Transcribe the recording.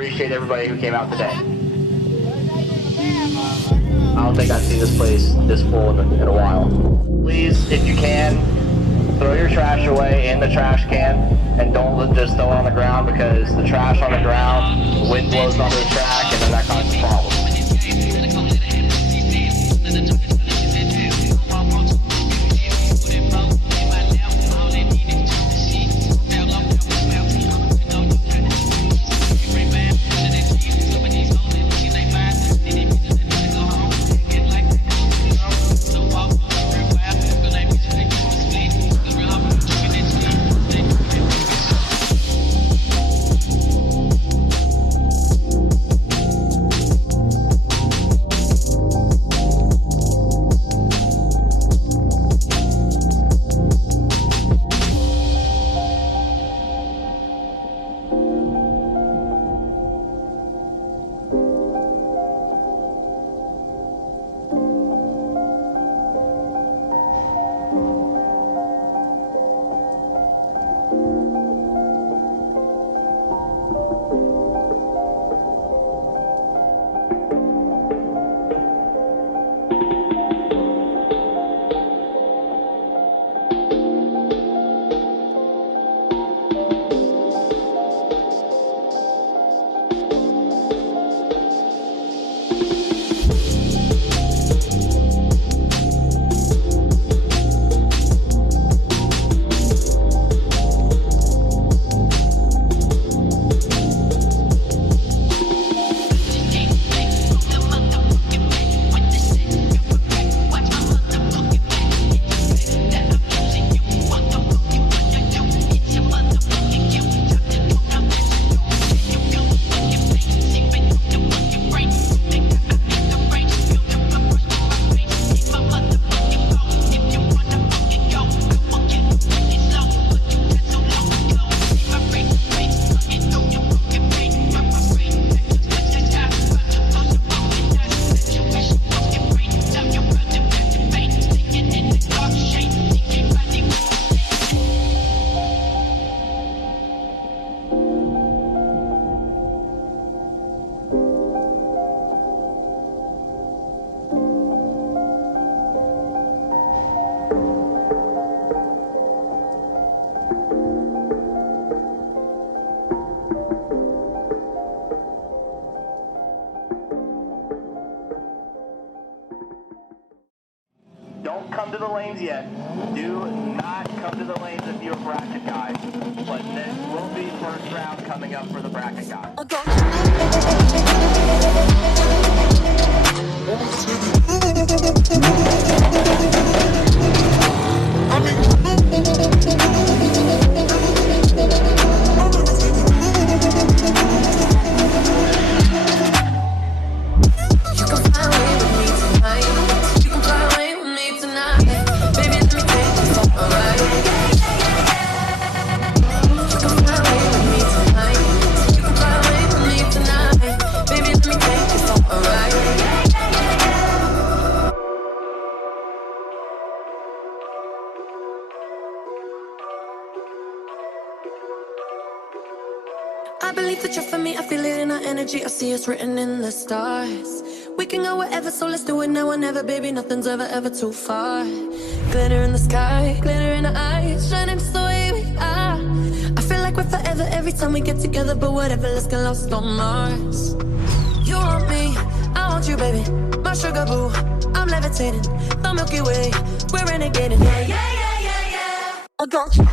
appreciate everybody who came out today. I don't think I've seen this place this full in a while. Please, if you can, throw your trash away in the trash can and don't just throw it on the ground, because the trash on the ground, the wind blows onto the track and then that causes problems. Don't come to the lanes yet. Do not come to the lanes if you're a bracket guy. But this will be first round coming up for the bracket guy. I believe that you're for me, I feel it in our energy, I see us written in the stars. We can go wherever, so let's do it now or never, baby, nothing's ever too far. Glitter in the sky, glitter in our eyes, shining just the way we are. I feel like we're forever every time we get together, but whatever, let's get lost on Mars. You want me, I want you, baby, my sugar boo, I'm levitating, the Milky Way, we're renegading. Yeah, yeah, yeah, yeah, yeah. I got you.